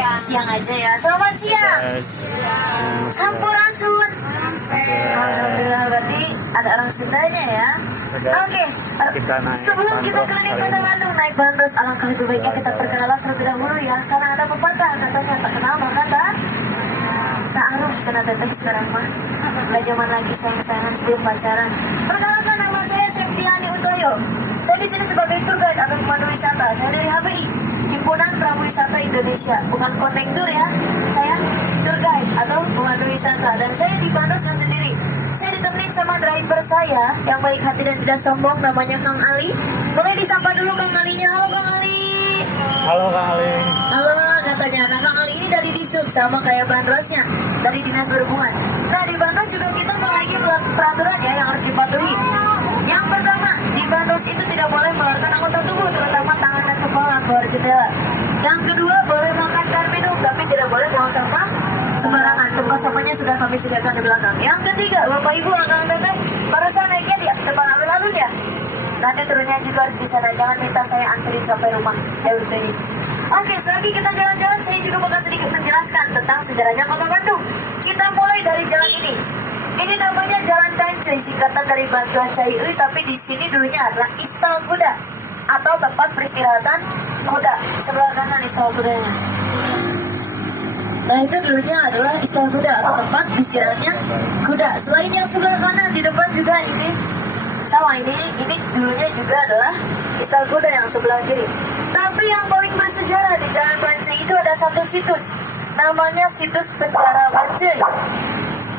Siang aja ya. Selamat siang. Sampurasun. Alhamdulillah, berarti ada orang Sundanya ya. Oke, sebelum kita keliling kota Bandung naik bandros, alangkah lebih baiknya kita perkenalan terlebih dahulu ya. Karena ada pepatah katanya tak kenal maka tak aruf cina teteh sekarang mah. Nggak zaman lagi sayang-sayangan sebelum pacaran. Perkenalkan, nama saya Septiani Utoyo. Saya di sini sebagai tour guide atau pemandu wisata. Saya dari HPI, Himpunan Pramu Wisata Indonesia. Bukan kondektur ya, saya tour guide atau pemandu wisata. Dan saya di bandros nggak sendiri. Saya ditemenin sama driver saya yang baik hati dan tidak sombong, namanya Kang Ali. Boleh disapa dulu Kang Alinya. Halo Kang Ali. Halo Kang Ali. Halo katanya. Nah Kang Ali ini dari Disub, sama kayak bandrosnya, dari Dinas Perhubungan. Nah di bandros juga kita memiliki peraturan ya yang harus dipatuhi. Yang pertama, di bandros itu tidak boleh mengeluarkan anggota tubuh, terutama tangan dan kepala keluar jendela. Yang kedua, boleh makan dan minum, tapi tidak boleh buang sampah sembarangan. Tempat sampahnya sudah kami sediakan di belakang. Yang ketiga, Bapak Ibu, Akang Teteh, barusan naiknya di depan alun-alun ya. Nanti turunnya juga harus bisa, dan jangan minta saya anterin sampai rumah. Oke, selagi kita jalan-jalan, saya juga bakal sedikit menjelaskan tentang sejarahnya Kota Bandung. Kita mulai dari jalan ini. Ini namanya Jalan Bancai, singkatan dari Bantuan Cai Ui, tapi di sini dulunya adalah Istal Kuda atau tempat peristirahatan kuda. Sebelah kanan Istal Kudanya. Nah itu dulunya adalah Istal Kuda atau tempat istirahatnya kuda. Selain yang sebelah kanan, di depan juga ini sama, ini dulunya juga adalah Istal Kuda yang sebelah kiri. Tapi yang paling bersejarah di Jalan Bancai itu ada satu situs, namanya situs Penjara Bancai.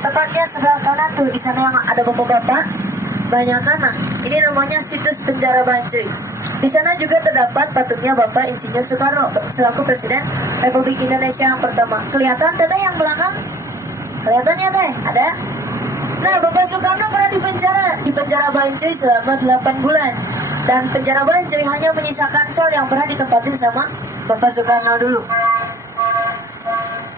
Tepatnya sebelah kanan tuh, di sana yang ada bapak-bapak banyak anak. Ini namanya situs Penjara Bancai. Di sana juga terdapat patungnya Bapak Insinyur Soekarno selaku Presiden Republik Indonesia yang pertama. Kelihatan teteh yang belakang? Kelihatannya teh ada? Nah, Bapak Soekarno pernah di penjara Bancai selama 8 bulan. Dan penjara Bancai hanya menyisakan sel yang pernah ditempatin sama Bapak Soekarno dulu.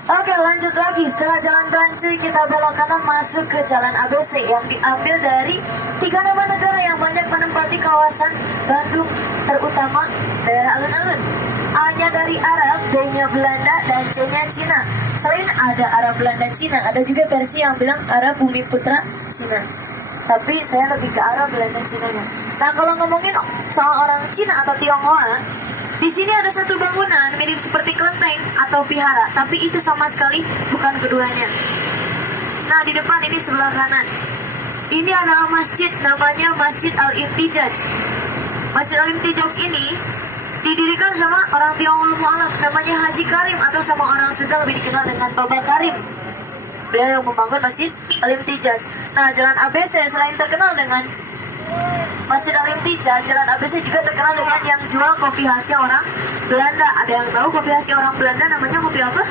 Oke, lanjut lagi. Setelah Jalan Bancai, kita belok kanan masuk ke Jalan ABC yang diambil dari 3 nama negara yang banyak menempati kawasan Bandung, terutama daerah alun-alun. A-nya dari Arab, B-nya Belanda, dan C-nya Cina. Selain ada Arab, Belanda, Cina, ada juga versi yang bilang Arab Bumi Putra Cina. Tapi saya lebih ke Arab, Belanda, Cina-nya. Nah, kalau ngomongin soal orang Cina atau Tionghoa, di sini ada satu bangunan mirip seperti kelenteng atau vihara, tapi itu sama sekali bukan keduanya. Nah, di depan ini sebelah kanan. Ini adalah masjid, namanya Masjid Al-Imtijaj. Masjid Al-Imtijaj ini didirikan sama orang Tionghoa mualaf, namanya Haji Karim, atau sama orang Sunda lebih dikenal dengan Baba Karim. Beliau yang membangun Masjid Al-Imtijaj. Nah, Jalan ABC selain terkenal dengan Masjid Al-Imtijaj, Jalan ABC juga terkenal dengan yang jual kopi khasnya orang Belanda. Ada yang tahu kopi khasnya orang Belanda namanya kopi apa?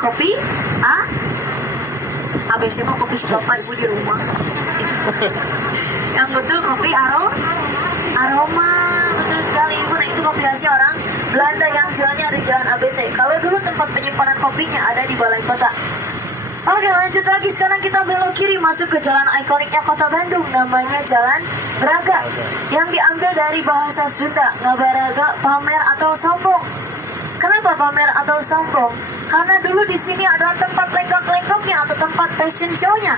Kopi ABC mah kopi si bapak ibu di rumah. Yang betul kopi aroma, betul sekali ibu. Nah itu kopi khasnya orang Belanda yang jualnya di Jalan ABC. Kalau dulu tempat penyimpanan kopinya ada di Balai Kota. Oke, lanjut lagi. Sekarang kita belok kiri masuk ke jalan ikoniknya Kota Bandung, namanya Jalan Braga, yang diambil dari bahasa Sunda, ngabaraga, pamer atau sombong. Kenapa pamer atau sombong? Karena dulu di sini adalah tempat lenggak-lenggoknya atau tempat fashion show-nya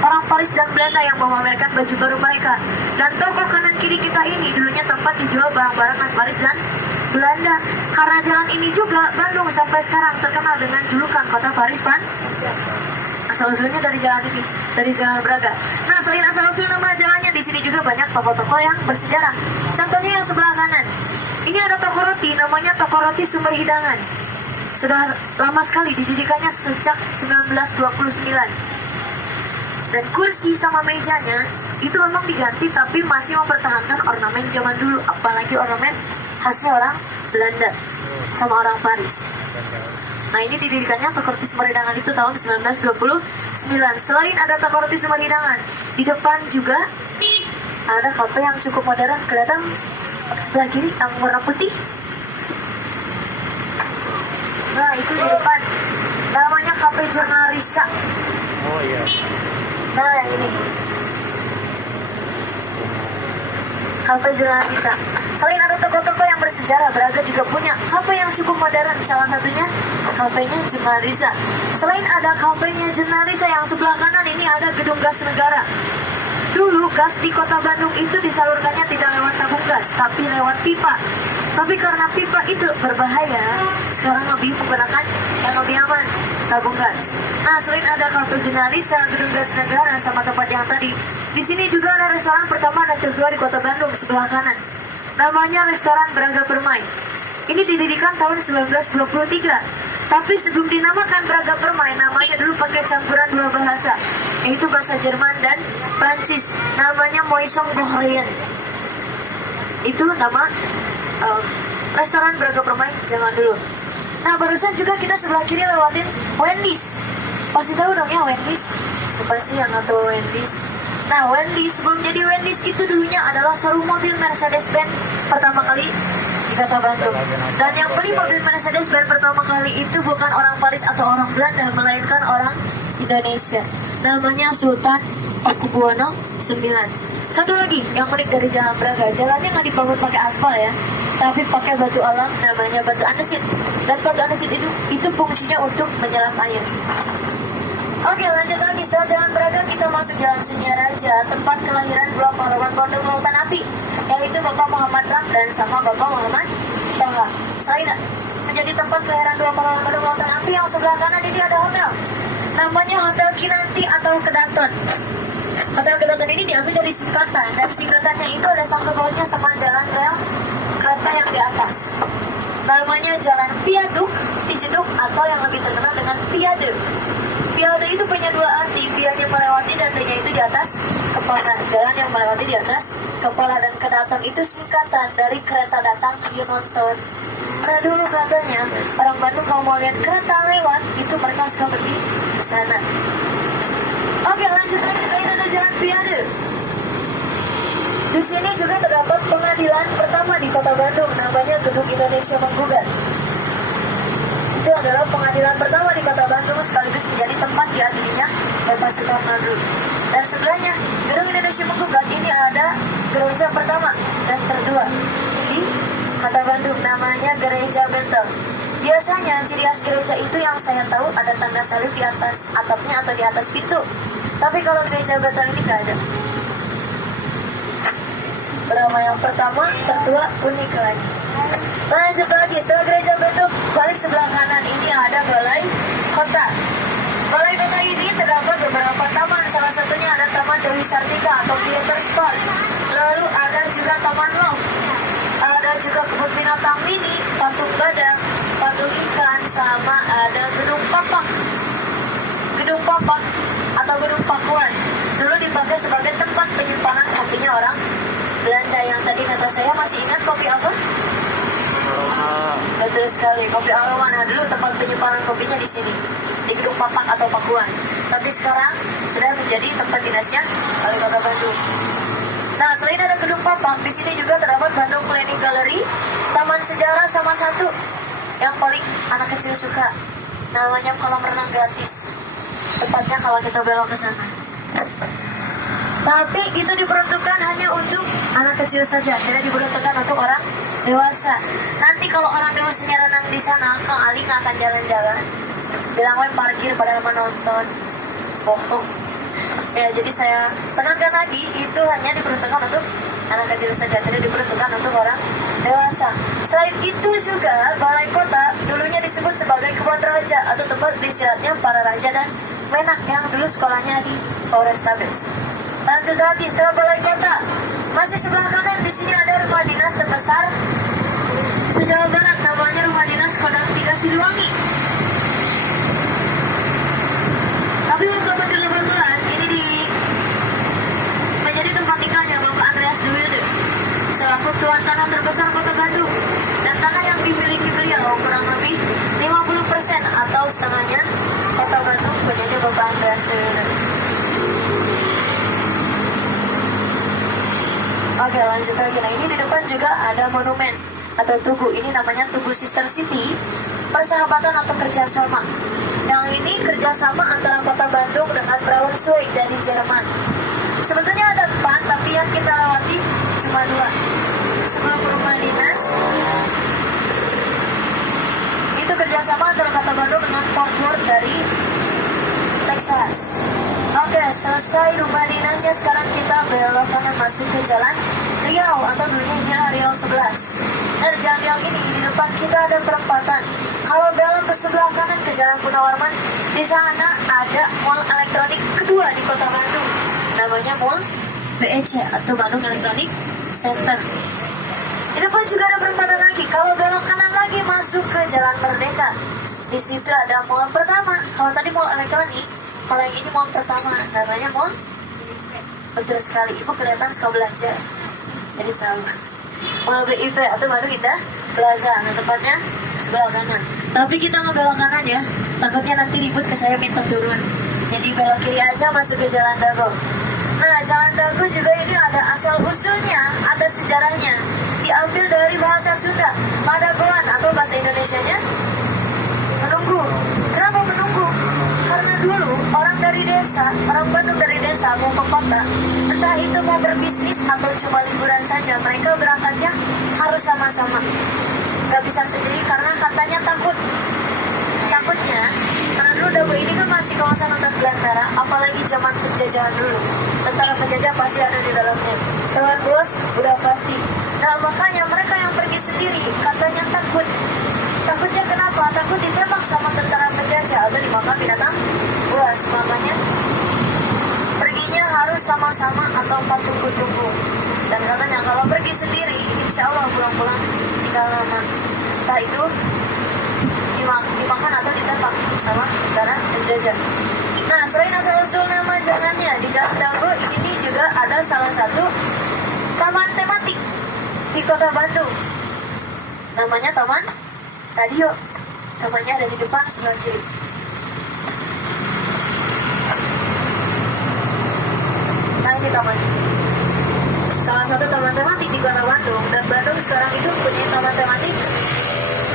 orang Paris dan Belanda yang memamerkan baju baru mereka. Dan toko kanan kiri kita ini dulunya tempat dijual barang-barang khas Paris dan Belanda. Karena jalan ini juga Bandung sampai sekarang terkenal dengan julukan Kota Paris Pan. Asal-usulnya dari jalan ini, dari Jalan Braga. Nah, selain asal-usul nama jalannya, di sini juga banyak toko-toko yang bersejarah. Contohnya yang sebelah kanan. Ini ada toko roti, namanya Toko Roti Sumber Hidangan. Sudah lama sekali, didirikannya sejak 1929. Dan kursi sama mejanya itu memang diganti, tapi masih mempertahankan ornamen zaman dulu, apalagi ornamen khasnya orang Belanda sama orang Paris. Nah ini didirikannya Toko Roti Sumber Hidangan itu tahun 1929. Selain ada Toko Roti Sumber Hidangan, di depan juga ada kafe yang cukup modern. Kelihatan sebelah kiri yang warna putih. Nah itu di depan, namanya Cafe Jurnalisa. Oh iya. Nah ini Cafe Jurnalisa. Selain ada toko-toko yang bersejarah, Braga juga punya kafe yang cukup modern. Salah satunya kafenya Jurnalisa. Selain ada kafenya Jurnalisa, yang sebelah kanan ini ada gedung gas negara. Dulu gas di kota Bandung itu disalurkannya tidak lewat tabung gas, tapi lewat pipa. Tapi karena pipa itu berbahaya, sekarang lebih menggunakan yang lebih aman, tabung gas. Nah, selain ada kafe Jurnalisa, gedung gas negara, sama tempat yang tadi, di sini juga ada restoran pertama dan tertua di kota Bandung sebelah kanan. Namanya Restoran Braga Permai. Ini didirikan tahun 1923. Tapi sebelum dinamakan Braga Permai, namanya dulu pakai campuran dua bahasa, yaitu bahasa Jerman dan Prancis. Namanya Moisson Bohrien. Itu nama Restoran Braga Permai zaman dulu. Nah, barusan juga kita sebelah kiri lewatin Wendy's. Pasti tahu dong ya Wendy's. Siapa sih yang nggak tahu Wendy's? Nah, Wendy's sebelum jadi Wendy's itu dulunya adalah showroom mobil Mercedes-Benz pertama kali di kota Bandung. Dan yang beli mobil Mercedes-Benz pertama kali itu bukan orang Paris atau orang Belanda, melainkan orang Indonesia. Namanya Sultan Pakubuwono IX. Satu lagi yang unik dari Jalan Braga, jalannya nggak dibangun pakai aspal ya, tapi pakai batu alam, namanya batu andesit. Dan batu andesit itu fungsinya untuk menyelam air. Oke, lanjut lagi. Setelah Jalan Braga, kita masuk Jalan Sunyaraja, tempat kelahiran dua pahlawan Pondok Lautan Api, yaitu Bapak Muhammad Ramdan sama Bapak Muhammad Toha. Selain menjadi tempat kelahiran dua pahlawan Pondok Lautan Api, yang sebelah kanan ini ada hotel. Namanya Hotel Kinanti atau Kedaton. Hotel Kedaton ini diambil dari singkatan, dan singkatannya itu ada sangkut pautnya sama jalan rel kereta yang di atas. Namanya Jalan Viaduk, Cijeduk, atau yang lebih terkenal dengan Viade. Viade itu punya dua arti, vianya melewati dan D-nya itu di atas kepala. Jalan yang melewati di atas kepala, dan Kedaton itu singkatan dari kereta datang dia nonton. Nah, dulu katanya orang Bandung kalau mau lihat kereta lewat itu mereka suka pergi ke sana. Oke, lanjut lagi. Selain ada Jalan Viade, di sini juga terdapat pengadilan pertama di kota Bandung, namanya Gedung Indonesia Menggugat. Itu adalah pengadilan pertama di kota Bandung, sekaligus menjadi tempat diadilinya Bapak Soekarno dulu. Dan sebelahnya Gedung Indonesia Menggugat ini ada gereja pertama dan tertua di kota Bandung, namanya Gereja Betel. Biasanya ciri khas gereja itu yang saya tahu ada tanda salib di atas atapnya atau di atas pintu. Tapi kalau Gereja Betel ini nggak ada. Nama yang pertama, tertua, unik lagi. Lanjut lagi, setelah Gereja Betel, balik sebelah kanan ini ada Balai Kota. Balai Kota ini terdapat beberapa taman, salah satunya ada Taman Dewi Sartika atau Theater Park. Lalu ada juga Taman Love, ada juga kebun binatang mini, patung badang, patung ikan, sama ada Gedung Papak. Gedung Papak atau Gedung Pakuan dulu dipakai sebagai tempat penyimpanan kopinya orang Belanda. Yang tadi kata saya, masih ingat kopi apa? Betul sekali, kopi aroma. Nah, dulu tempat penyimpanan kopinya di sini, di Gedung Papak atau Pakuan. Tapi sekarang sudah menjadi tempat dinasnya Wali Kota Bandung. Nah, selain ada Gedung Papak, di sini juga terdapat Bandung Planning Gallery, taman sejarah, sama satu yang paling anak kecil suka, namanya kolam renang gratis. Tepatnya kalau kita belok ke sana. Tapi itu diperuntukkan hanya untuk anak kecil saja, tidak diperuntukkan untuk orang dewasa. Nanti kalau orang dewasanya renang di sana, Kang Ali nggak akan jalan-jalan. Bilang we parkir padahal menonton. Bohong. Ya, jadi saya tekankan tadi itu hanya diperuntukkan untuk anak kecil saja, tidak diperuntukkan untuk orang dewasa. Selain itu juga Balai Kota dulunya disebut sebagai Kebun Raja atau tempat beristirahatnya para raja dan menak yang dulu sekolahnya di Polrestabes. Lanjut lagi, setelah Balai Kota, masih sebelah kanan di sini ada rumah dinas terbesar se-Jawa Barat, namanya Rumah Dinas Kodam 3 Siliwangi. Tapi untuk Menteri 18 ini menjadi tempat tinggalnya Bapak Andreas Dwide selaku tuan tanah terbesar Kota Bandung, dan tanah yang dimiliki beliau kurang lebih 50% atau setengahnya Kota Bandung punyanya Bapak Andreas Dwide. Oke, lanjut lagi. Nah, ini di depan juga ada monumen atau tugu. Ini namanya Tugu Sister City, persahabatan atau kerjasama. Yang ini kerjasama antara Kota Bandung dengan Braunschweig dari Jerman. Sebetulnya ada 4, tapi yang kita lewati cuma 2. sebelum rumah dinas. Itu kerjasama antara Kota Bandung dengan Fort Worth dari Texas. Oke, selesai rumah dinasnya, sekarang kita belok kanan masuk ke jalan Riau atau dulunya ini Riau 11. Nah, di jalan Riau ini di depan kita ada perempatan. Kalau belok ke sebelah kanan ke jalan Gunawarman, di sana ada mall elektronik kedua di Kota Bandung. Namanya Mall BEC atau Bandung Electronic Center. Di depan juga ada perempatan lagi. Kalau belok kanan lagi masuk ke Jalan Merdeka. Di situ ada mall pertama. Kalau tadi mall elektronik, kalau yang ini mall pertama, namanya mall. Betul sekali. Ibu kelihatan suka belanja, jadi tahu. Mall BIP atau Bandung Indah Plaza. Nah, tempatnya sebelah kanan. Tapi kita mau belok kanan ya. Takutnya nanti ribut ke saya minta turun. Jadi belok kiri aja masuk ke Jalan Dago. Nah, Jalan Dago juga ini ada asal-usulnya, ada sejarahnya. Diambil dari bahasa Sunda, padagoan atau bahasa Indonesianya menunggu. Kenapa menunggu? Karena dulu orang dari desa, orang Bandung dari desa mau ke kota, entah itu mau berbisnis atau cuma liburan saja, mereka berangkatnya harus sama-sama. Gak bisa sendiri karena katanya takutnya karena dulu Dago ini kan masih kawasan hutan belantara, apalagi zaman penjajahan dulu. Tentara penjajah pasti ada di dalamnya. Keluar bos, udah pasti. Nah, makanya mereka yang pergi sendiri katanya takut. Takutnya kenapa? Takut ditembak sama tentara penjajah atau dimakan binatang buas. Makanya perginya harus sama-sama atau tunggu-tunggu. Dan katanya kalau pergi sendiri, insya Allah pulang-pulang tinggal lama. Entah itu dimakan atau ditembak sama tentara penjajah. Nah, selain asal-usul nama jalannya, di Jalan Dago ini juga ada salah satu taman tematik di Kota Bandung. Namanya Taman Radio. Tamannya ada di depan sebelah kiri. Nah, ini tamannya. Salah satu taman tematik di Kota Bandung. Dan Bandung sekarang itu punya taman tematik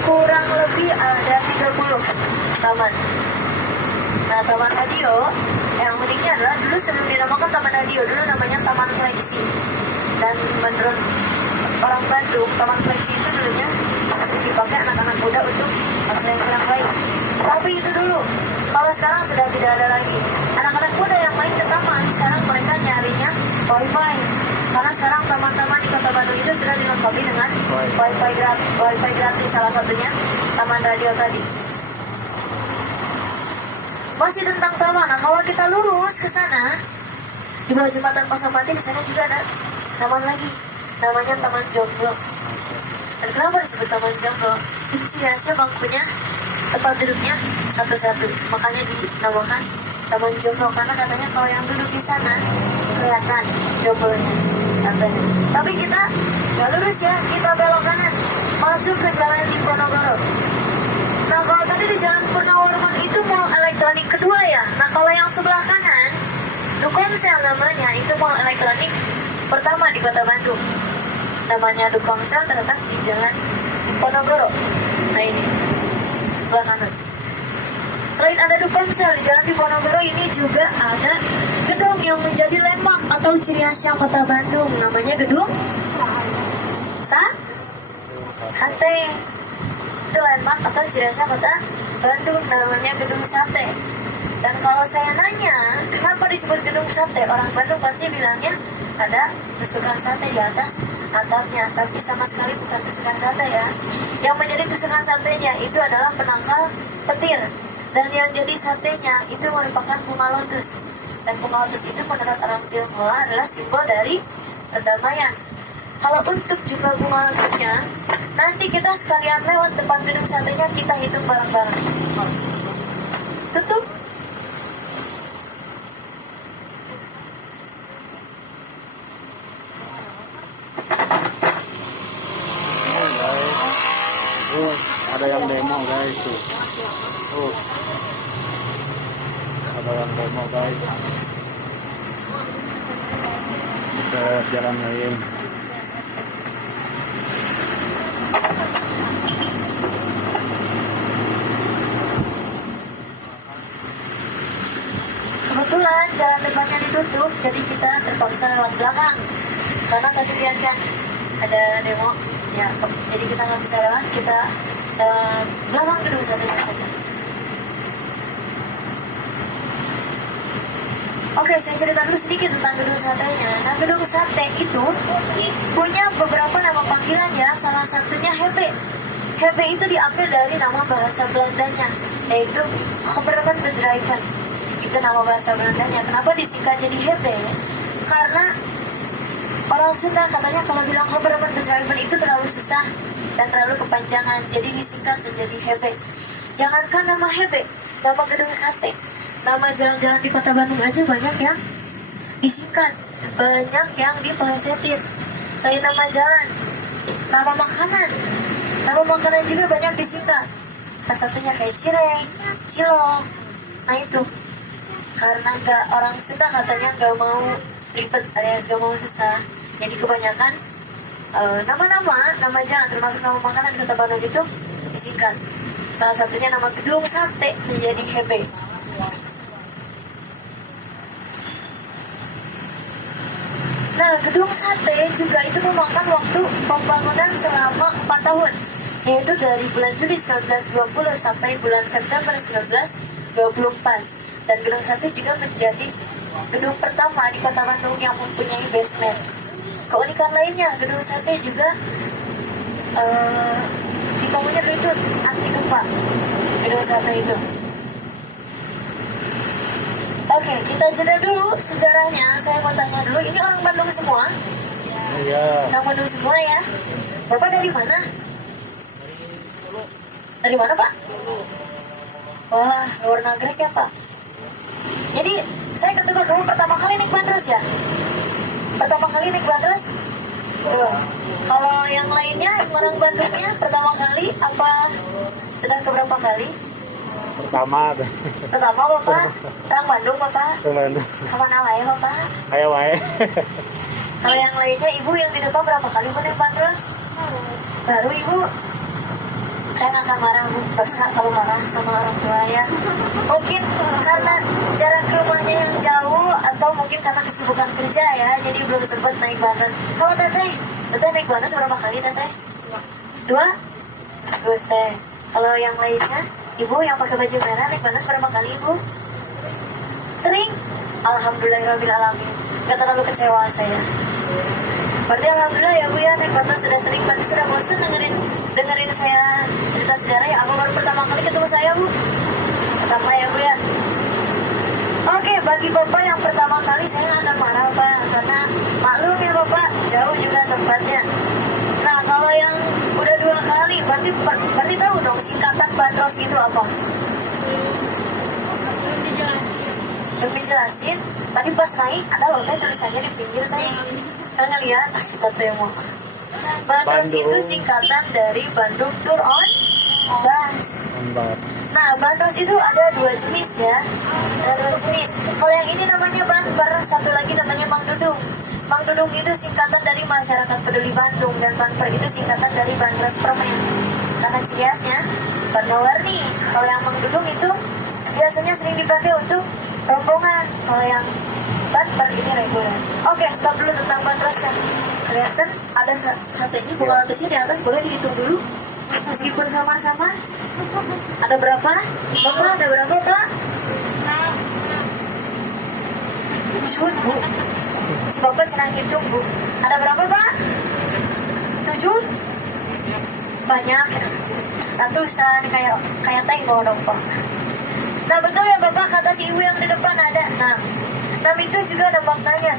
kurang lebih ada 30 taman. Nah, Taman Radio yang uniknya adalah dulu sebelum dinamakan Taman Radio, dulu namanya Taman Fleksi. Dan menurut orang Bandung, Taman Fleksi itu dulunya sering dipakai anak-anak muda untuk masalah yang lain. Tapi itu dulu. Kalau sekarang sudah tidak ada lagi. Anak-anak muda yang main ke taman, sekarang mereka nyarinya wifi. Karena sekarang taman-taman di Kota Bandung itu sudah dilengkapi dengan wifi gratis, salah satunya Taman Radio tadi. Masih tentang taman. Nah, kalau kita lurus ke sana, di bawah jembatan Pasopati di sana juga ada taman lagi. Namanya Taman Jomblo. Dan kenapa disebut Taman Jomblo? Itu sih rahasia bangkunya, tempat duduknya satu-satu. Makanya dinamakan Taman Jomblo karena katanya kalau yang duduk di sana kelihatan jomblonya katanya. Tapi kita nggak lurus ya, kita belok kanan masuk ke Jalan Diponegoro. Nah, kalau tadi di Jalan Purnawarman itu mall elektronik kedua ya. Nah, kalau yang sebelah kanan, Dukomsel namanya, itu mall elektronik pertama di Kota Bandung. Namanya Dukomsel, terletak di Jalan Diponegoro. Nah, ini sebelah kanan. Selain ada Dukomsel di Jalan Diponegoro, ini juga ada gedung yang menjadi landmark atau ciri khasnya Kota Bandung. Namanya Gedung Sate. Itu landmark atau ciri khasnya Kota Bandung, namanya Gedung Sate. Dan kalau saya nanya kenapa disebut Gedung Sate, orang Bandung pasti bilangnya ada tusukan sate di atas atapnya. Tapi sama sekali bukan tusukan sate ya. Yang menjadi tusukan satenya itu adalah penangkal petir. Dan yang jadi satenya itu merupakan bunga lotus. Dan bunga lotus itu menurut orang Tionghoa adalah simbol dari perdamaian. Kalau untuk jumlah bunga lotusnya, nanti kita sekalian lewat depan gedung satenya, kita hitung bareng-bareng. Tutup. Ada yang demo guys tuh. Ada yang demo guys. Ke jalan lain. Kebetulan jalan depannya ditutup, jadi kita terpaksa lewat belakang. Karena tadi lihat kan, ada demo ya. Jadi kita nggak bisa lewat, kita belakang gedung satenya saja. Oke, saya cerita dulu sedikit tentang gedung satenya. Nah, gedung sate itu punya beberapa nama panggilan ya. Salah satunya Hebe. Hebe itu diambil dari nama bahasa Belandanya, yaitu Hobermanbedrijven. Itu nama bahasa Belandanya. Kenapa disingkat jadi Hebe? Karena orang Sunda katanya kalau bilang Hobermanbedrijven itu terlalu susah dan terlalu kepanjangan, jadi disingkat menjadi Hebe. Jangankan nama Hebe, nama gedung sate, nama jalan-jalan di kota Bandung aja banyak yang disingkat, banyak yang dipelesetin. Selain nama jalan, nama makanan juga banyak disingkat. Salah satunya kayak cireng, cilok. Nah itu karena orang Sunda katanya nggak mau ribet alias nggak mau susah, jadi kebanyakan nama jalan termasuk nama makanan kota Bandung itu disingkat. Salah satunya nama gedung sate menjadi Hebe. Nah, gedung sate juga itu memakan waktu pembangunan selama 4 tahun, yaitu dari bulan Juli 1920 sampai bulan September 1924. Dan gedung sate juga menjadi gedung pertama di kota Bandung yang mempunyai basement. Keunikan lainnya, gedung sate juga dibangunnya dulu itu anti gempa, gedung sate itu. Oke, kita jeda dulu sejarahnya. Saya mau tanya dulu, ini orang Bandung semua? Iya. Orang Bandung semua ya? Bapak dari mana? Dari mana, Pak? Wah, luar nagrek ya, Pak. Jadi, saya ketemu kamu pertama kali naik bandros ya? Pertama kali naik bandros? Tuh. Kalau yang lainnya, orang Bandungnya pertama kali apa sudah keberapa kali? Pertama Bapak? Orang Bandung Bapak? Bandung. Kemana wae Bapak? Ayo wae. Kalau yang lainnya, Ibu yang di depan berapa kali naik bandros? Baru Ibu? Saya nggak akan marah Bu, dosa kalau marah sama orang tua ya. Mungkin karena jarak ke rumahnya yang jauh, atau mungkin karena kesibukan kerja ya, jadi belum sempat naik bandros. Kalau teteh naik bandros berapa kali teteh? 2? Bagus teh. Kalau yang lainnya, Ibu yang pakai baju merah naik bandros berapa kali Ibu? Sering? Alhamdulillahirrahmanirrahim. Gak terlalu kecewa saya. Berarti alhamdulillah ya Bu ya, naik bandros sudah sering banget, sudah bosan dengerin saya cerita sejarah ya. Apa baru pertama kali ketemu saya Bu? Pertama ya Bu ya. Oke, bagi Bapak yang pertama kali saya nggak akan marah Pak, karena maklum ya Bapak, jauh juga tempatnya. Nah, kalau yang udah 2 kali, berarti tahu dong singkatan bandros itu apa? Belum dijelasin. Tadi pas naik ada loh teh tulisannya di pinggir teh. Kan ngeliat, sudah teh mau. Bandros itu singkatan dari Bandung Tour on Bus. Nah, bandros itu ada 2 jenis ya. Ada 2 jenis. Kalau yang ini namanya Banper, satu lagi namanya Mang Dudung. Mang Dudung itu singkatan dari Masyarakat Peduli Bandung, dan Banper itu singkatan dari Bandros Permen. Karena ciri khasnya warna-warni. Kalau yang Mang Dudung itu biasanya sering dipakai untuk rombongan. Kalau yang Banper ini reguler. Oke, stop dulu tentang bandros kan. Kelihatan ada satenya, bunga lotusnya di atas, boleh dihitung dulu. Meskipun samar-samar. Ada berapa? Bapak, ada berapa Pak? Shoot Bu. Si Bapak cenah hitung Bu. Ada berapa Pak? 7? Banyak. Ratusan, kayak tenggo dong Pak. Nah betul ya Bapak, kata si Ibu yang di depan ada 6. 6 itu juga ada maknanya.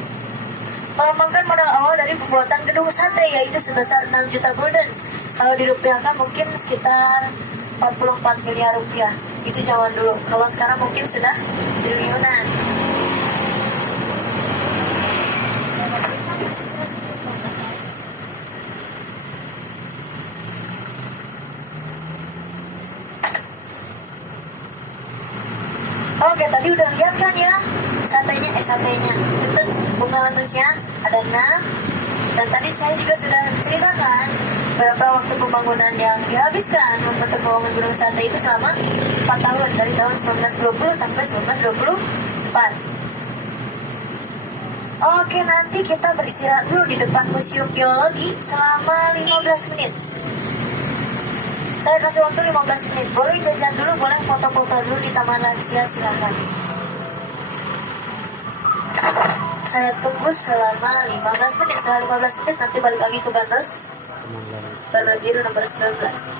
Melambangkan modal awal dari pembuatan gedung sate, yaitu sebesar 6 juta gulden. Kalau dirupiahkan mungkin sekitar 44 miliar rupiah. Itu zaman dulu. Kalau sekarang mungkin sudah triliunan. Oke, tadi udah lihat kan ya satenya. Itu bunga lotusnya ada 6. Dan tadi saya juga sudah ceritakan berapa waktu pembangunan yang dihabiskan untuk pembangunan gedung sate itu selama 4 tahun, dari tahun 1920 sampai 1924. Oke, nanti kita beristirahat dulu di depan Museum Geologi selama 15 menit. Saya kasih waktu 15 menit. Boleh jajan dulu, boleh foto-foto dulu di Taman Lansia, silakan. Saya tunggu selama 15 menit. Setelah 15 menit nanti balik lagi ke Bandros. Bandar Biru nomor 19.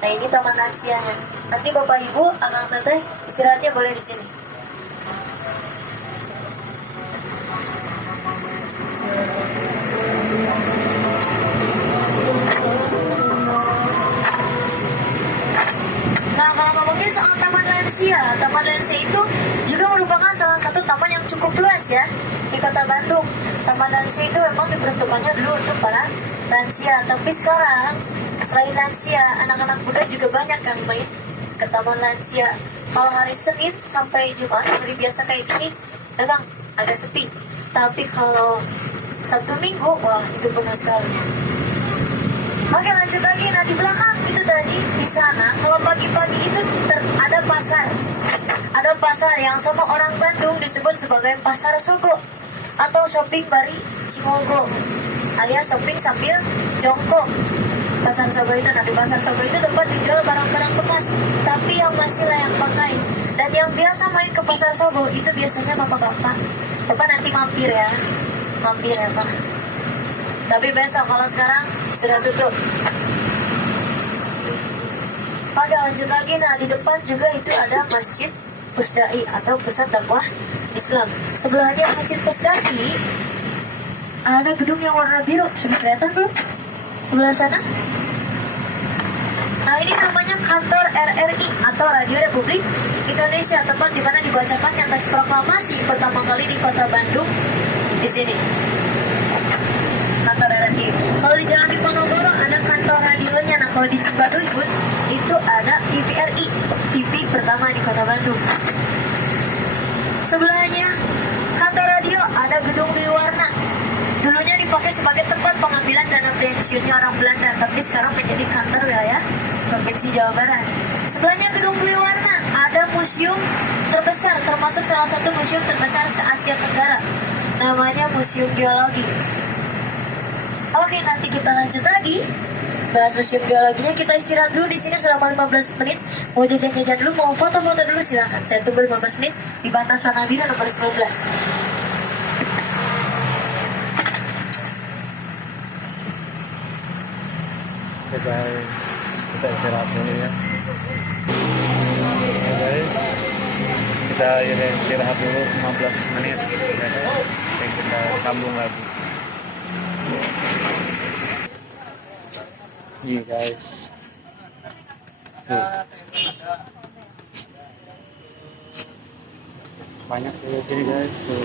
Nah, ini Taman Lansianya. Nanti Bapak Ibu, Akang Teteh istirahatnya boleh di sini. Nah, kalau ngomongin soal Taman Lansia itu juga merupakan salah satu taman yang cukup luas ya di Kota Bandung. Taman Lansia itu memang diperuntukkannya dulu untuk para lansia, tapi sekarang selain lansia, anak-anak muda juga banyak yang main ke Taman Lansia. Kalau hari Senin sampai Jumat, hari biasa kayak gini, memang agak sepi. Tapi kalau Sabtu Minggu, wah itu penuh sekali. Oke, lanjut lagi. Nah, di belakang itu tadi di sana kalau pagi-pagi itu ada pasar. Ada pasar yang sama orang Bandung disebut sebagai Pasar Sogo atau shopping bari Cimogo, alias shopping sambil jongkok. Pasar Sogo itu, nah di Pasar Sogo itu tempat dijual barang-barang bekas tapi yang masih layak pakai. Dan yang biasa main ke Pasar Sogo itu biasanya bapak-bapak. Bapak nanti mampir ya Pak. Tapi besok, kalau sekarang sudah tutup. Oke, lanjut lagi. Nah, di depan juga itu ada Masjid Pusdai atau Pusat Dakwah Islam. Sebelahnya Masjid Pusdai ada gedung yang warna biru. Sudah kelihatan belum? Sebelah sana. Nah, ini namanya kantor RRI atau Radio Republik Indonesia, tempat di mana dibacakannya teks proklamasi pertama kali di Kota Bandung. Di sini kantor RRI. Kalau di Jalan Diponegoro ada kantor radionya. Nah, kalau di Cibaduyut itu ada TVRI, TV pertama di Kota Bandung. Sebelahnya kantor radio ada gedung Warna. Dulunya dipakai sebagai tempat pengambilan dana pensiunnya orang Belanda, tapi sekarang menjadi kantor wilayah Provinsi Jawa Barat. Sebelahnya gedung Warna ada museum terbesar, termasuk salah satu museum terbesar se-Asia Tenggara. Namanya Museum Geologi. Oke, nanti kita lanjut lagi bahas Museum Geologinya. Kita istirahat dulu di sini selama 15 menit. Mau jajan-jajan dulu, mau foto-foto dulu, silakan. Saya tunggu 15 menit di Bandar Zona Biru nomor 19. Oke guys, kita istirahat dulu ya. Oke guys, kita istirahat dulu 15 menit. Oke, kita sambung lagi. Nih guys, tuh banyak kayak gini guys tuh.